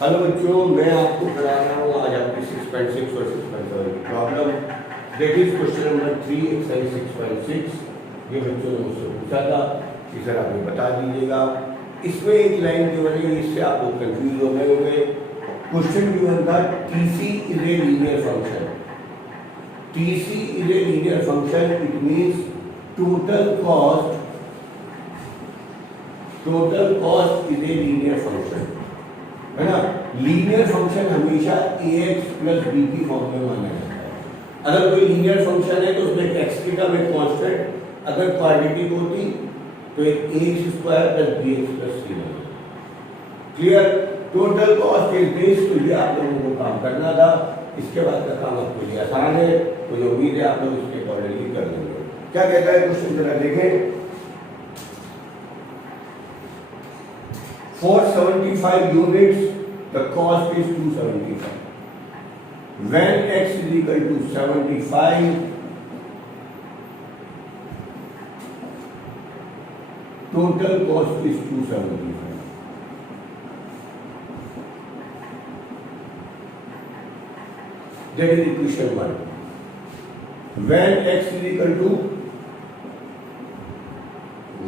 Hello बच्चों, मैं आपको करा रहा हूँ आज आपकी 6.6 और 6.7 की problem. That is question number 3 exercise 6.6। ये बच्चों ने मुझसे पूछा था कि सर आप ये बता दीजिएगा। इसमें एक लाइन जो बनी इससे आप लोग कंफ्यूज हो गए होंगे। क्वेश्चन गिवन था TC is a linear function. TC is a linear function, it means total cost is a linear function, है ना। लीनियर फंक्शन हमेशा ax प्लस b की फॉर्म में माना जाता है। अगर कोई लीनियर फंक्शन है तो उसमें x की टर्म एक कांस्टेंट, अगर क्वाड्रेटिक होती तो एक ax square plus bx plus c होगा। Clear. Total cost is this. तो ये आप लोगों को काम करना था। इसके बाद का काम आपके लिए आसान है, मुझे उम्मीद है आप लोग इसके अकॉर्डिंगली कर लेंगे। क्या कहता है क्वेश्चन, जरा देखें। For 75 units, the cost is 275. When x is equal to 75, total cost is 275. That is equation 1. When x is equal to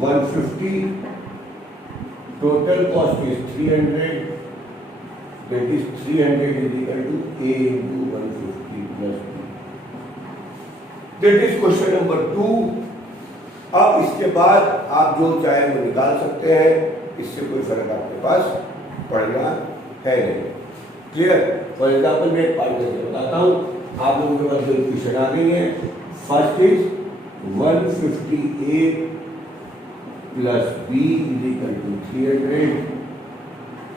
150, total cost is 300. That is 300 is equal to a into 150 plus b. That is question number 2. अब इसके बाद आप जो चाहे वो निकाल सकते हैं, इससे कोई फर्क आपके पास पड़ना है नहीं। क्लियर। फॉर एग्जाम्पल मैं एक पार्ट करके बताता हूँ। आप लोगों के पास जो इक्वेशन आ गई है, first is 150a plus b is equal to 300,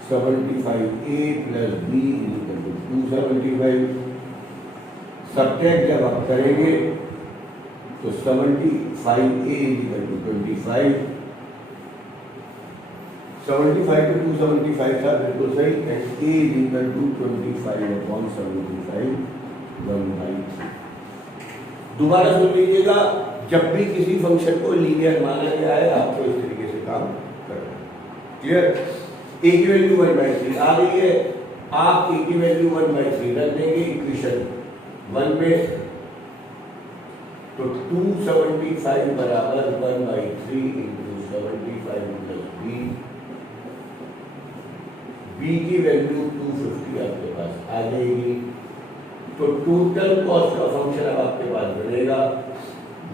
75a plus b is equal to 275। Subtract जब आप करेंगे तो 75a is equal to 25, 75 to 275 था बिल्कुल सही, and a is equal to 25/75 1/3। दोबारा सुन लीजिएगा, जब भी किसी फंक्शन को लीनियर माना गया है आपको इस तरीके से काम करना है। क्लियर। a की वैल्यू 1/3 आ गई है, आप a की वैल्यू 1/3 रख देंगे इक्वेशन 1 में, तो 275 बराबर 1/3 इंटू 75 प्लस b की वैल्यू 250 आपके पास आ जाएगी। तो टोटल कॉस्ट का फंक्शन अब आपके पास बनेगा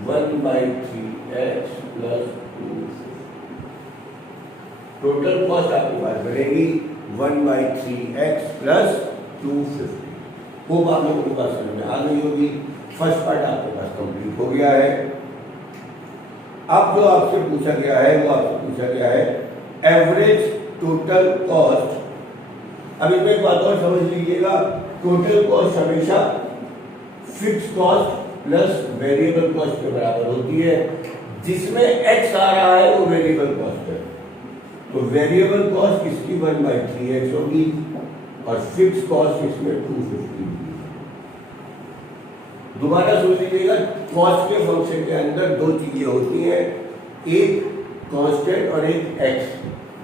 1/3x प्लस 250। टोटल कॉस्ट आपके पास बनेगी 1/3x प्लस 250। वो आप लोगों के पास समझ में आ गई होगी। फर्स्ट पार्ट आपके पास कंप्लीट हो गया है। अब जो आपसे पूछा गया है वो आपसे पूछा गया है एवरेज टोटल कॉस्ट। अब इसमें एक बात और समझ लीजिएगा, टोटल कॉस्ट हमेशा fix cost plus variable cost के बराबर होती है। जिसमें x आ रहा है वो वेरिएबल कॉस्ट है, तो वेरिएबल कॉस्ट इसकी 1/3x होगी और फिक्स कॉस्ट इसमें 250 होगी। दोबारा सोच लीजिएगा, कॉस्ट के फंक्शन के अंदर दो चीजें होती हैं, एक कांस्टेंट और एक x।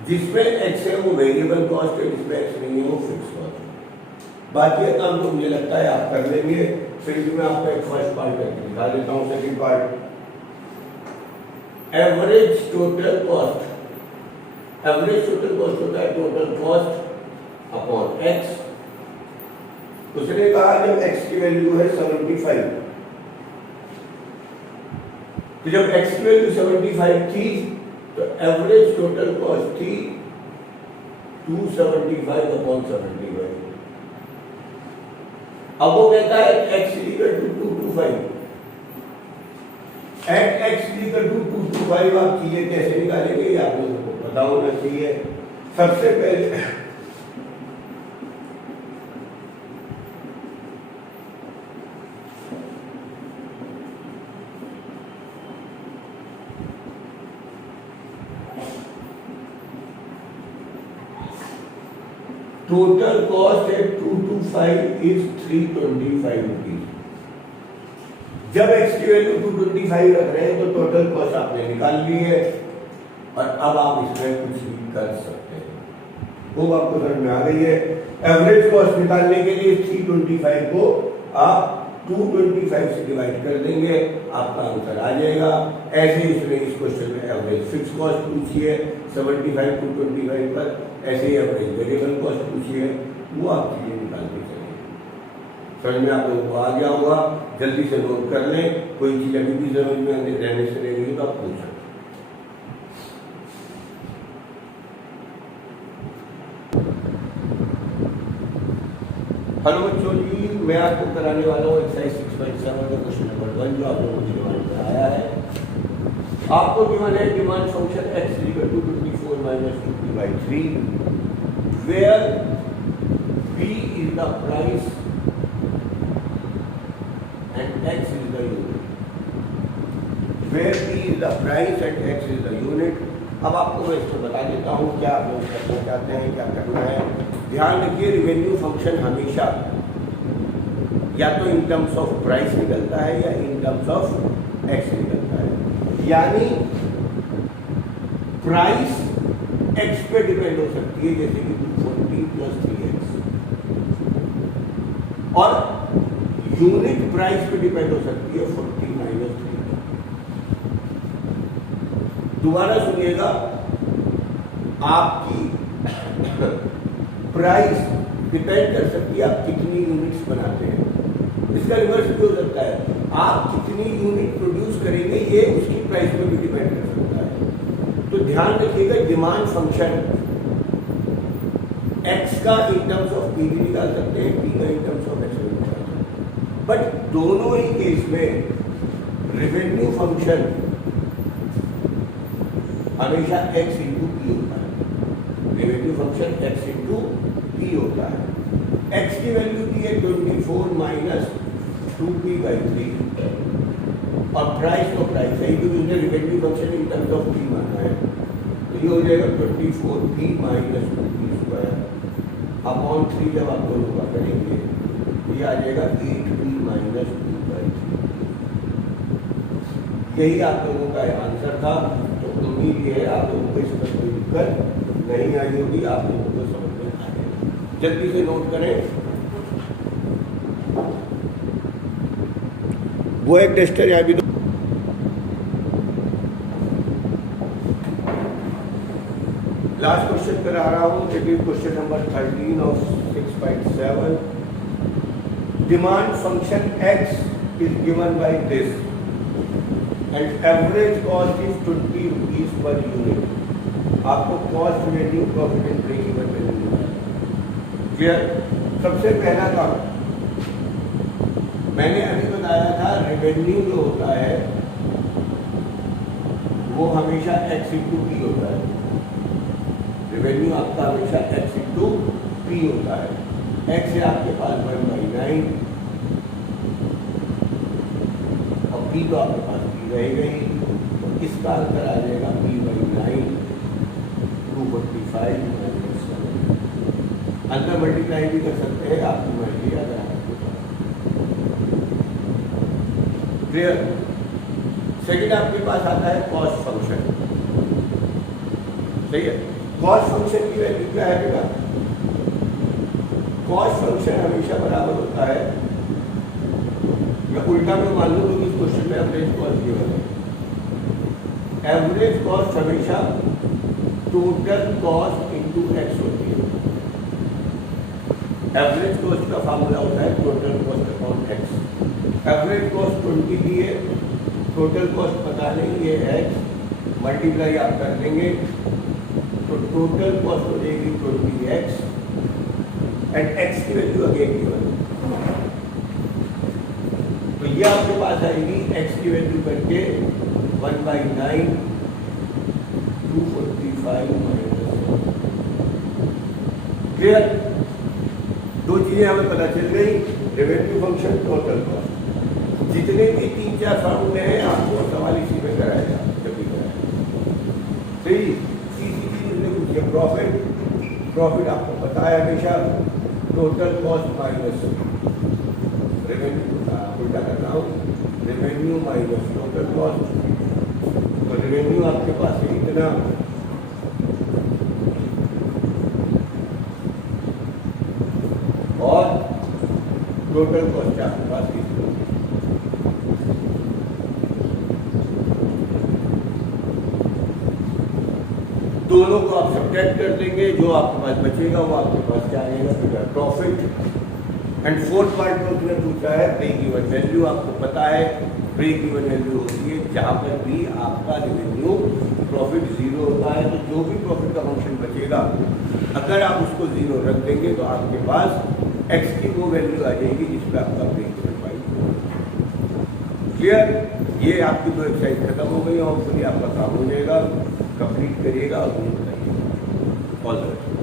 जिसमें x है वो वेरिएबल कॉस्ट है, जिसमें x नहीं है वो फिक्स कॉस्ट है। बाकी काम तो मुझे लगता है आप कर लेंगे। फिर भी मैं आपको एक फर्स्ट पार्ट करके दिखा देता हूं। Second part, average total cost. Average total cost होता है टोटल कॉस्ट अपॉन x। उसने कहा जब x की वैल्यू है 75, तो जब x की वैल्यू 75 थी तो एवरेज टोटल कॉस्ट थी 275/75। अब वो कहता है x equal to 225। At x equal to 225 आप चीजें कैसे निकालेंगे ये आप लोगों को पता होना चाहिए। सबसे पहले टोटल कॉस्ट है 225 इज 325 रुपीज। जब x की वैल्यू 225 रख रहे हैं तो टोटल कॉस्ट आपने निकाल ली है और अब आप इसमें कुछ भी कर सकते हैं। वो आपको समझ में आ गई है। एवरेज कॉस्ट निकालने के लिए 325 को आप 225 से डिवाइड कर देंगे, आपका आंसर आ जाएगा। ऐसे इसमें इस क्वेश्चन में एवरेज फिक्स कॉस्ट पूछी है 75 टू 25 पर, ऐसे ही एवरेज वेरिएबल कॉस्ट पूछी है, वो आप चीजें निकालते चलेंगे। समझ में आप लोगों को आ गया होगा, जल्दी से नोट कर लें, कोई चीज अभी भी समझ में रहने से रहेगी तो आप पूछ सकते। हेलो बच्चों जी, मैं आपको कराने वाला हूँ एक्सरसाइज 6.7 का क्वेश्चन नंबर 1 जो आप लोगों की डिमांड में आया है। आपको गिवन है demand function x equal to 24 minus 2p/3 where p is the price and x is the unit. Where p is the price and x is the unit. अब आपको मैं इसको बता देता हूँ क्या आप लोग करना चाहते हैं, क्या करना है। ध्यान रखिए, रिवेन्यू फंक्शन हमेशा या तो इन टर्म्स ऑफ प्राइस निकलता है या इन टर्म्स ऑफ एक्स निकलता है। यानी प्राइस एक्स पे डिपेंड हो सकती है, जैसे कि 240 प्लस 3x, और यूनिट प्राइस पे डिपेंड हो सकती है 40 माइनस 3। दोबारा सुनिएगा, आपकी प्राइस डिपेंड कर सकती है आप कितनी यूनिट्स बनाते हैं। इसका रिवर्स भी हो सकता है, आप कितनी यूनिट प्रोड्यूस करेंगे ये उसकी प्राइस पर भी डिपेंड कर सकता है। तो ध्यान रखिएगा, डिमांड फंक्शन x का इन टर्म्स ऑफ p भी निकाल सकते हैं, p का इन टर्म्स ऑफ x भी निकाल सकते हैं, बट दोनों ही केस में रिवेन्यू फंक्शन हमेशा x इंटू p होता है। Revenue function x into p होता है। x की वैल्यू दी है 24 माइनस 2p/3 और प्राइस तो प्राइस है क्योंकि उसने revenue function in terms of p माना है, तो ये हो जाएगा 24p माइनस 2p² अपॉन 3। जब आप दोनों का करेंगे ये आ जाएगा 8p माइनस 2/3। यही आप लोगों का आंसर था। तो उम्मीद ये है आप लोगों को इसमें कोई दिक्कत नहीं आई होगी, आप लोगों को समझ में आ जाएगा। जल्दी से नोट करें, वो एक टेस्टर यहाँ भी दो। लास्ट क्वेश्चन करा रहा हूँ, it is question number 13 of 6.7। Demand function x is given by this and average cost is 20 rupees per unit। आपको cost value profit and break even value मिला है। क्लियर? सबसे पहला काम मैंने अभी बताया था, रिवेन्यू जो होता है वो हमेशा x इंटू p होता है। रिवेन्यू आपका हमेशा x इंटू p होता है। x है आपके पास 1/9 और p तो आपके पास p रहेगा ही, तो इसका आंसर आ जाएगा p/9 245 माइनस 7। अंदर मल्टीप्लाई भी कर सकते हैं, आपकी मर्जी अगर आपके पास। क्लियर? सेकेंड आपके पास आता है कॉस्ट फंक्शन। सही है? कॉस्ट फंक्शन की वैल्यू क्या है बेटा? कॉस्ट फंक्शन हमेशा बराबर होता है, या उल्टा में मान लो तो इस क्वेश्चन में एवरेज कॉस्ट की वैल्यू, एवरेज कॉस्ट हमेशा टोटल कॉस्ट इनटू एक्स होती है। एवरेज कॉस्ट का फार्मूला होता है total cost upon x. Average cost 20 दी है, टोटल कॉस्ट पता नहीं है एक्स, मल्टीप्लाई आप कर देंगे तो टोटल कॉस्ट हो जाएगी 20x एंड x की वैल्यू अगेन गिवन। तो ये आपके पास आएगी x की वैल्यू करके 1/9 245 माइनस। क्लियर? दो चीजें हमें पता चल गई, रेवेन्यू फंक्शन, टोटल कॉस्ट। जितने भी 3-4 फार्मूले हैं आपको सवाल इसी में कराएगा, जब भी कराएगा। सही चीज पूछिए, प्रॉफिट आपको पता है हमेशा टोटल कॉस्ट माइनस रेवेन्यू, उल्टा कर रहा हूँ, रेवेन्यू माइनस टोटल कॉस्ट। तो रेवेन्यू आपके पास है इतना, टोटल कॉस्ट आपके पास कितनी होगी। दोनों को आप सब्ट्रैक्ट कर देंगे, जो आपके पास बचेगा वो आपके पास क्या आएगा, प्रॉफिट। एंड फोर्थ पार्ट में उसने पूछा है ब्रेक इवन वैल्यू। आपको पता है ब्रेक इवन वैल्यू होती है जहाँ पर भी आपका रेवेन्यू प्रॉफिट जीरो होता है, तो जो भी प्रॉफिट का फंक्शन बचेगा अगर आप उसको जीरो रख देंगे तो आपके पास एक्स की वो वैल्यू आ जाएगी जिस पर आपका ब्रेक इवन पॉइंट। क्लियर? ये आपकी दो एक्सरसाइज खत्म हो गई, होपफुली आपका काम हो जाएगा। कंप्लीट करिएगा और मुझे बताइएगा। All the best.